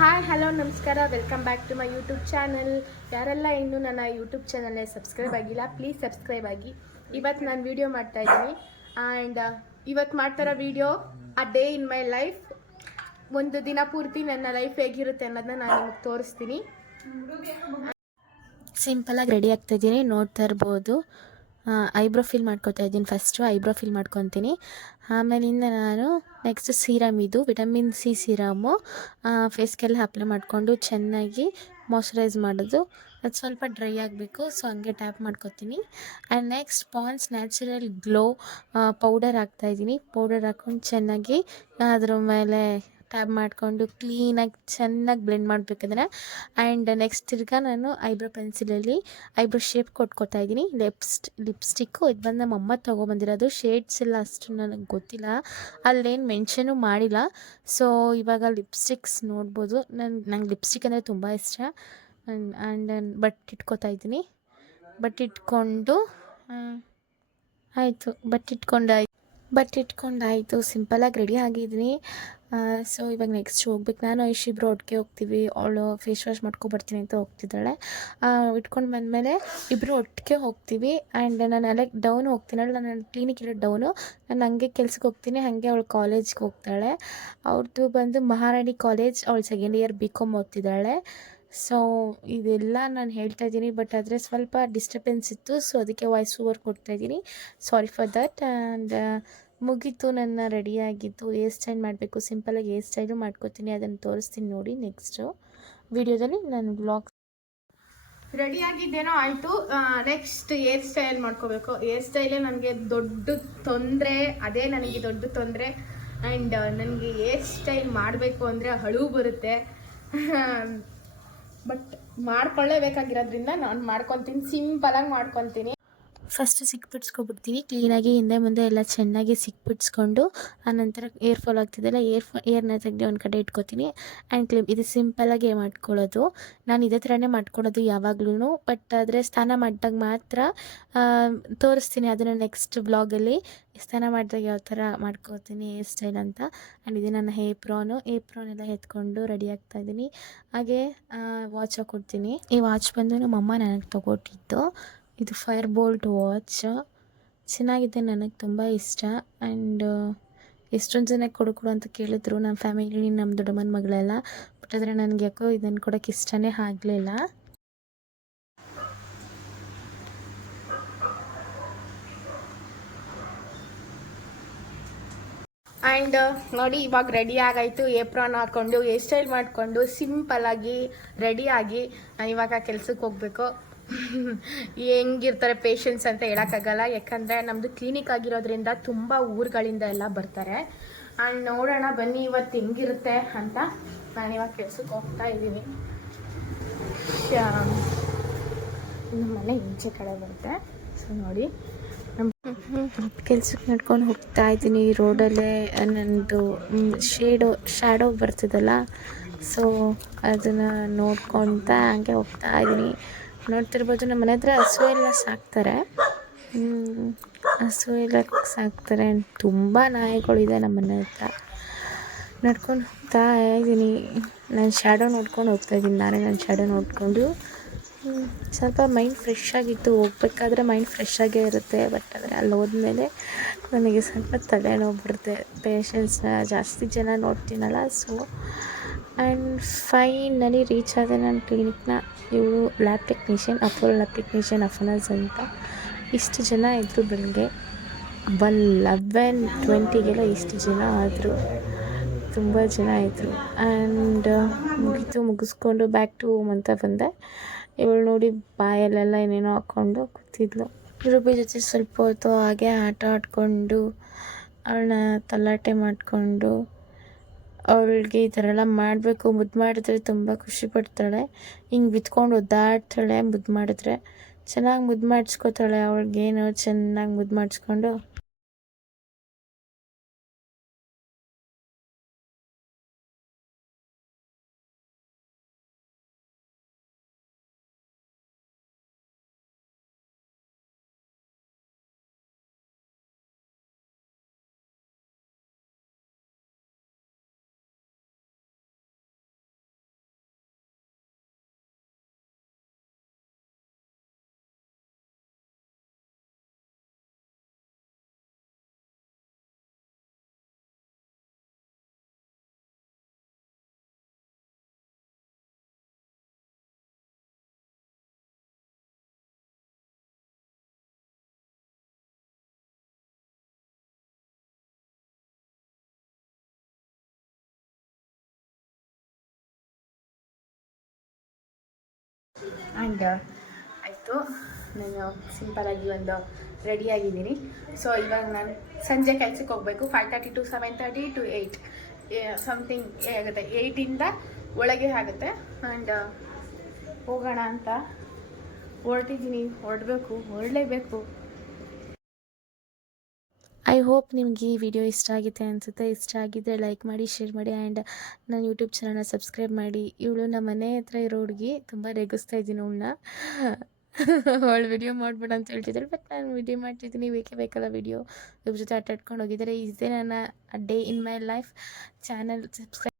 Hi hello ನಮಸ್ಕಾರ. Welcome back to my YouTube channel ಯಾರೆಲ್ಲ ಇನ್ನೂ ನನ್ನ ಯೂಟ್ಯೂಬ್ ಚಾನಲ್ಗೆ ಸಬ್ಸ್ಕ್ರೈಬ್ ಆಗಿಲ್ಲ ಪ್ಲೀಸ್ ಸಬ್ಸ್ಕ್ರೈಬ್ ಆಗಿ. ಇವತ್ತು ನಾನು ವೀಡಿಯೋ ಮಾಡ್ತಾ ಇದ್ದೀನಿ. ಆ್ಯಂಡ್ ಇವತ್ತು ಮಾಡ್ತಾರೋ ವೀಡಿಯೋ ಆ ಡೇ ಇನ್ ಮೈ ಲೈಫ್ ಒಂದು ದಿನ ಪೂರ್ತಿ ನನ್ನ ಲೈಫ್ ಹೇಗಿರುತ್ತೆ ಅನ್ನೋದನ್ನ ನಾನು ನಿಮಗೆ ತೋರಿಸ್ತೀನಿ. ಸಿಂಪಲಾಗಿ ರೆಡಿ ಆಗ್ತಾ ಇದ್ದೀನಿ. ನೋಡ್ತಾ ಇರ್ಬೋದು. ಐಬ್ರೋ ಫಿಲ್ ಮಾಡ್ಕೊತಾ ಇದ್ದೀನಿ ಫಸ್ಟು ಐಬ್ರೋ ಫಿಲ್ ಮಾಡ್ಕೊತೀನಿ. ಆಮೇಲಿಂದ ನಾನು ನೆಕ್ಸ್ಟ್ ಸೀರಮ್ ಇದು ವಿಟಮಿನ್ ಸಿ ಸೀರಮು ಫೇಸ್ಗೆಲ್ಲ ಅಪ್ಲೈ ಮಾಡಿಕೊಂಡು ಚೆನ್ನಾಗಿ ಮಾಯ್ಶ್ಚರೈಸ್ ಮಾಡೋದು. ಅದು ಸ್ವಲ್ಪ ಡ್ರೈ ಆಗಬೇಕು ಸೊ ಹಂಗೆ ಟ್ಯಾಪ್ ಮಾಡ್ಕೊತೀನಿ. And next Pond's natural glow powder ಹಾಕ್ತಾಯಿದ್ದೀನಿ ಪೌಡರ್ ಹಾಕ್ಕೊಂಡು ಚೆನ್ನಾಗಿ ಅದ್ರ ಮೇಲೆ ಟ್ಯಾಬ್ ಮಾಡಿಕೊಂಡು ಕ್ಲೀನಾಗಿ ಚೆನ್ನಾಗಿ ಬ್ಲೆಂಡ್ ಮಾಡಬೇಕಂದ್ರೆ ಆ್ಯಂಡ್ ನೆಕ್ಸ್ಟ್ ತಿರ್ಗಾ ನಾನು ಐಬ್ರೋ ಪೆನ್ಸಿಲಲ್ಲಿ ಐಬ್ರೋ ಶೇಪ್ ಕೊಟ್ಕೊತಾ ಇದ್ದೀನಿ. ಲಿಪ್ಸ್ಟ್ ಲಿಪ್ಸ್ಟಿಕ್ಕು ಇದು ಬಂದು ನಮ್ಮ ಅಮ್ಮ ತೊಗೊಬಂದಿರೋದು. ಶೇಡ್ಸ್ ಎಲ್ಲ ಅಷ್ಟು ನನಗೆ ಗೊತ್ತಿಲ್ಲ. ಅಲ್ಲೇನು ಮೆನ್ಷನು ಮಾಡಿಲ್ಲ. ಸೊ ಇವಾಗ ಲಿಪ್ಸ್ಟಿಕ್ಸ್ ನೋಡ್ಬೋದು. ನನ್ನ ನಂಗೆ ಲಿಪ್ಸ್ಟಿಕ್ ಅಂದರೆ ತುಂಬ ಇಷ್ಟ. ಆ್ಯಂಡ್ ಬಟ್ ಇಟ್ಕೊತಾ ಇದ್ದೀನಿ. ಬಟ್ ಇಟ್ಕೊಂಡು ಆಯಿತು. ಬಟ್ ಇಟ್ಕೊಂಡು ಬಟ್ ಇಟ್ಕೊಂಡು ಆಯಿತು ಸಿಂಪಲಾಗಿ ರೆಡಿ ಆಗಿದ್ದೀನಿ. ಸೊ ಇವಾಗ ನೆಕ್ಸ್ಟ್ ಹೋಗ್ಬೇಕು. ನಾನು ಐಶ್ ಇಬ್ಬರು ಒಟ್ಟಿಗೆ ಹೋಗ್ತೀವಿ. ಅವಳು ಫೇಸ್ ವಾಶ್ ಮಾಡ್ಕೊಬರ್ತೀನಿ ಅಂತ ಹೋಗ್ತಿದ್ದಾಳೆ. ಇಟ್ಕೊಂಡು ಬಂದಮೇಲೆ ಇಬ್ಬರು ಒಟ್ಟಿಗೆ ಹೋಗ್ತೀವಿ. ಆ್ಯಂಡ್ ನಾನು ಅಲ್ಲೇ ಡೌನ್ ಹೋಗ್ತೀನಲ್ಲ, ನಾನು ಕ್ಲಿನಿಕ್ ಇರೋ ಡೌನು ನಾನು ಹಂಗೆ ಕೆಲ್ಸಕ್ಕೆ ಹೋಗ್ತೀನಿ. ಹಾಗೆ ಅವಳು ಕಾಲೇಜ್ಗೆ ಹೋಗ್ತಾಳೆ. ಅವ್ರದ್ದು ಬಂದು ಮಹಾರಾಣಿ ಕಾಲೇಜ್ ಅವಳು ಸೆಕೆಂಡ್ ಇಯರ್ ಬಿ ಕಾಮ್ ಓದ್ತಿದ್ದಾಳೆ. ಸೊ ಇದೆಲ್ಲ ನಾನು ಹೇಳ್ತಾ ಇದ್ದೀನಿ ಬಟ್ ಆದರೆ ಸ್ವಲ್ಪ ಡಿಸ್ಟರ್ಬೆನ್ಸ್ ಇತ್ತು ಸೊ ಅದಕ್ಕೆ ವಾಯ್ಸ್ ಓವರ್ ಕೊಡ್ತಾ ಇದ್ದೀನಿ. ಸಾರಿ ಫಾರ್ ದಟ್ ಆ್ಯಂಡ್ ಮುಗೀತು ನನ್ನ ರೆಡಿಯಾಗಿದ್ದು ಹೇರ್ ಸ್ಟೈಲ್ ಮಾಡಬೇಕು ಸಿಂಪಲಾಗಿ ಹೇರ್ ಸ್ಟೈಲು ಮಾಡ್ಕೋತೀನಿ, ಅದನ್ನು ತೋರಿಸ್ತೀನಿ ನೋಡಿ ನೆಕ್ಸ್ಟು ವಿಡಿಯೋದಲ್ಲಿ ನಾನು ಬ್ಲಾಗ್ ರೆಡಿ ಆಗಿದ್ದೇನೋ ಆಯಿತು. ನೆಕ್ಸ್ಟ್ ಹೇರ್ ಸ್ಟೈಲ್ ಮಾಡ್ಕೋಬೇಕು. ಹೇರ್ ಸ್ಟೈಲೇ ನನಗೆ ದೊಡ್ಡ ತೊಂದರೆ, ಅದೇ ನನಗೆ ದೊಡ್ಡ ತೊಂದರೆ. ಆ್ಯಂಡ್ ನನಗೆ ಹೇರ್ ಸ್ಟೈಲ್ ಮಾಡಬೇಕು ಅಂದರೆ ಹಳು ಬರುತ್ತೆ. ಬಟ್ ಮಾಡ್ಕೊಳ್ಳೇಬೇಕಾಗಿರೋದ್ರಿಂದ ನಾನು ಮಾಡ್ಕೊತೀನಿ ಸಿಂಪಲಾಗಿ ಮಾಡ್ಕೊತೀನಿ. ಫಸ್ಟು ಸಿಕ್ಬಿಡ್ಸ್ಕೊಬಿಡ್ತೀವಿ. ಕ್ಲೀನಾಗಿ ಹಿಂದೆ ಮುಂದೆ ಎಲ್ಲ ಚೆನ್ನಾಗಿ ಸಿಕ್ಬಿಡ್ಸ್ಕೊಂಡು ಆನಂತರ ಏರ್ ಫಾಲ್ ಆಗ್ತಿದ್ದೆಲ್ಲ ಏರ್ ಫಾ ಏರ್ನ ತೆಗೆದು ಒಂದು ಕಡೆ ಇಟ್ಕೊತೀನಿ. ಆ್ಯಂಡ್ ಕ್ಲಿಪ್ ಇದು ಸಿಂಪಲಾಗಿ ಮಾಡ್ಕೊಳ್ಳೋದು. ನಾನು ಇದೇ ಥರನೇ ಮಾಡ್ಕೊಳ್ಳೋದು ಯಾವಾಗ್ಲೂ ಬಟ್ ಆದರೆ ಸ್ನಾನ ಮಾಡಿದಾಗ ಮಾತ್ರ ತೋರಿಸ್ತೀನಿ ಅದನ್ನು ನೆಕ್ಸ್ಟ್ ಬ್ಲಾಗಲ್ಲಿ ಸ್ನಾನ ಮಾಡಿದಾಗ ಯಾವ ಥರ ಮಾಡ್ಕೋತೀನಿ ಹೇರ್ ಸ್ಟೈಲ್ ಅಂತ. ಆ್ಯಂಡ್ ಇದು ನನ್ನ ಹೇ ಪ್ರೋನು ಹೇರ್ ಪ್ರೋನ್ ಎಲ್ಲ ಎತ್ಕೊಂಡು ರೆಡಿ ಆಗ್ತಾಯಿದ್ದೀನಿ ಹಾಗೆ ವಾಚ್ ಹಾಕೊಡ್ತೀನಿ. ಈ ವಾಚ್ ಬಂದು ನಮ್ಮಮ್ಮ ನನಗೆ ತೊಗೊಟ್ಟಿದ್ದು. ಇದು ಫೈರ್ ಬೋಲ್ಟ್ ವಾಚ್. ಚೆನ್ನಾಗಿದೆ, ನನಗೆ ತುಂಬ ಇಷ್ಟ. ಆ್ಯಂಡ್ ಎಷ್ಟೊಂದು ಜನ ಕೊಡು ಕೊಡು ಅಂತ ಕೇಳಿದ್ರು ನಮ್ಮ ಫ್ಯಾಮಿಲಿ ನಮ್ಮ ದೊಡ್ಡಮ್ಮನ ಮಗಳೆಲ್ಲ. ಬಟ್ ಆದರೆ ನನಗೆ ಯಾಕೋ ಇದನ್ನು ಕೊಡೋಕ್ಕೆ ಇಷ್ಟನೇ ಆಗಲಿಲ್ಲ. ಆ್ಯಂಡ್ ನೋಡಿ ಇವಾಗ ರೆಡಿ ಆಗಾಯಿತು. ಏಪ್ರಾನ್ ಹಾಕ್ಕೊಂಡು ಹೇರ್ ಸ್ಟೈಲ್ ಮಾಡಿಕೊಂಡು ಸಿಂಪಲಾಗಿ ರೆಡಿಯಾಗಿ ಇವಾಗ ಕೆಲಸಕ್ಕೆ ಹೋಗಬೇಕು. ಹೆಂಗಿರ್ತಾರೆ ಪೇಷನ್ಸ್ ಅಂತ ಹೇಳೋಕ್ಕಾಗಲ್ಲ. ಯಾಕಂದರೆ ನಮ್ಮದು ಕ್ಲಿನಿಕ್ ಆಗಿರೋದ್ರಿಂದ ತುಂಬ ಊರುಗಳಿಂದ ಎಲ್ಲ ಬರ್ತಾರೆ. ಆ್ಯಂಡ್ ನೋಡೋಣ ಬನ್ನಿ ಇವತ್ತು ಹೆಂಗಿರುತ್ತೆ ಅಂತ ನಾನು ಇವಾಗ ಕೆಲ್ಸಕ್ಕೆ ಹೋಗ್ತಾ ಇದ್ದೀನಿ. ನಮ್ಮ ಮನೆ ಈಚೆ ಕಡೆ ಬರುತ್ತೆ. ಸೊ ನೋಡಿ ಕೆಲ್ಸಕ್ಕೆ ನಡ್ಕೊಂಡು ಹೋಗ್ತಾ ಇದ್ದೀನಿ. ರೋಡಲ್ಲೇ ನನ್ನದು ಶೇಡೋ ಶ್ಯಾಡೋ ಬರ್ತದಲ್ಲ. ಸೊ ಅದನ್ನು ನೋಡ್ಕೊತ ಹಂಗೆ ಹೋಗ್ತಾ ಇದ್ದೀನಿ. ನೋಡ್ತಿರ್ಬೋದು ನಮ್ಮ ಮನೆ ಹತ್ರ ಹಸು ಎಲ್ಲ ಸಾಕ್ತಾರೆ. ಹಸು ಎಲ್ಲ ಸಾಕ್ತಾರೆ ತುಂಬ ನಾಯಿಗಳಿದೆ ನಮ್ಮ ಮನೆ ಹತ್ರ. ನಡ್ಕೊಂಡು ಹೋಗ್ತಾ ಇದ್ದೀನಿ ನಾನು ಶ್ಯಾಡೋ ನೋಡ್ಕೊಂಡು ಹೋಗ್ತಾ ಇದ್ದೀನಿ ನಾನೇ ನನ್ನ ಶ್ಯಾಡೋ ನೋಡಿಕೊಂಡು. ಸ್ವಲ್ಪ ಮೈಂಡ್ ಫ್ರೆಶ್ ಆಗಿತ್ತು. ಹೋಗ್ಬೇಕಾದ್ರೆ ಮೈಂಡ್ ಫ್ರೆಶ್ ಆಗೇ ಇರುತ್ತೆ. ಬಟ್ ಆದರೆ ಅಲ್ಲಿ ಹೋದ್ಮೇಲೆ ನನಗೆ ಸ್ವಲ್ಪ ತಲೆನೋವು ಬರುತ್ತೆ. ಪೇಷನ್ಸ್ನ ಜಾಸ್ತಿ ಜನ ನೋಡ್ತೀನಲ್ಲ ಸೊ ಆ್ಯಂಡ್ ಫೈನಲಿ ರೀಚ್ ಆದ ನನ್ನ ಕ್ಲಿನಿಕ್ನ ಇವಳು lab technician Apollo lab technician ಅಫನಸ್ ಅಂತ. ಇಷ್ಟು ಜನ ಇದ್ದರು ಬೆಳಗ್ಗೆ. ಒನ್ ಲೆವೆನ್ ಟ್ವೆಂಟಿಗೆಲ್ಲ ಇಷ್ಟು ಜನ ಆದರು. ತುಂಬ ಜನ ಇದ್ದರು ಆ್ಯಂಡ್ ಮುಗೀತು, ಮುಗಿಸ್ಕೊಂಡು ಬ್ಯಾಕ್ ಟು ಹೋಮ್ ಅಂತ ಬಂದೆ. ಇವಳು ನೋಡಿ ಬಾಯಲ್ಲೆಲ್ಲ ಏನೇನೋ ಹಾಕ್ಕೊಂಡು ಕೂತಿದ್ಲು. ರೂಬಿ ಜೊತೆ ಸ್ವಲ್ಪ ಹೊತ್ತು ಹಾಗೆ ಆಟ ಆಡಿಕೊಂಡು, ಅವಳನ್ನ ತಲಾಟೆ ಮಾಡಿಕೊಂಡು ಅವಳಿಗೆ ಈ ಥರ ಎಲ್ಲ ಮಾಡಬೇಕು, ಮುದ್ದು ಮಾಡಿದ್ರೆ ತುಂಬ ಖುಷಿ ಪಡ್ತಾಳೆ. ಹಿಂಗೆ ಬಿತ್ಕೊಂಡು ಒದ್ದಾಡ್ತಾಳೆ, ಮುದ್ದು ಮಾಡಿದ್ರೆ. ಚೆನ್ನಾಗಿ ಮುದ್ದು ಮಾಡಿಸ್ಕೊತಾಳೆ ಅವಳಿಗೇನು ಚೆನ್ನಾಗಿ ಮುದ್ದು ಮಾಡಿಸ್ಕೊಂಡು. ಆ್ಯಂಡ್ ಆಯಿತು, ನಾನು ಸಿಂಪಲಾಗಿ ಒಂದು ರೆಡಿಯಾಗಿದ್ದೀನಿ ಸೊ ಇವಾಗ ನಾನು ಸಂಜೆ ಕೆಲ್ಸಕ್ಕೆ ಹೋಗಬೇಕು. Five thirty to seven thirty to eight something ಆಗುತ್ತೆ. ಏಯ್ಟಿಂದ ಒಳಗೆ ಆಗುತ್ತೆ. ಆ್ಯಂಡ್ ಹೋಗೋಣ ಅಂತ ಹೊರಟಿದ್ದೀನಿ. ಹೊರಡಬೇಕು. ಹೊರಡಲೇಬೇಕು. ಐ ಹೋಪ್ ನಿಮಗೆ ಈ ವಿಡಿಯೋ ಇಷ್ಟ ಆಗಿದೆ ಅನಿಸುತ್ತೆ. ಇಷ್ಟ ಆಗಿದ್ದರೆ ಲೈಕ್ ಮಾಡಿ ಶೇರ್ ಮಾಡಿ ಆ್ಯಂಡ್ ನನ್ನ ಯೂಟ್ಯೂಬ್ ಚಾನಲ್ನ ಸಬ್ಸ್ಕ್ರೈಬ್ ಮಾಡಿ. ಇವಳು ನಮ್ಮ ಮನೆ ಹತ್ರ ಇರೋ ಹುಡುಗಿ, ತುಂಬ ರೇಗಿಸ್ತಾ ಇದ್ದೀನಿ ಅವಳನ್ನ. ಅವಳು ವಿಡಿಯೋ ಮಾಡ್ಬೇಡ ಅಂತ ಹೇಳ್ತಿದ್ದಾಳೆ ಬಟ್ ನಾನು ವಿಡಿಯೋ ಮಾಡ್ತಿದ್ದೀನಿ. ಬೇಕೇ ಬೇಕಲ್ಲ ವಿಡಿಯೋ ಇವ್ರ ಜೊತೆ ಆಟಾಡ್ಕೊಂಡು ಹೋಗಿದ್ದಾರೆ. ಇದೇ ನನ್ನ day in my life channel subscribe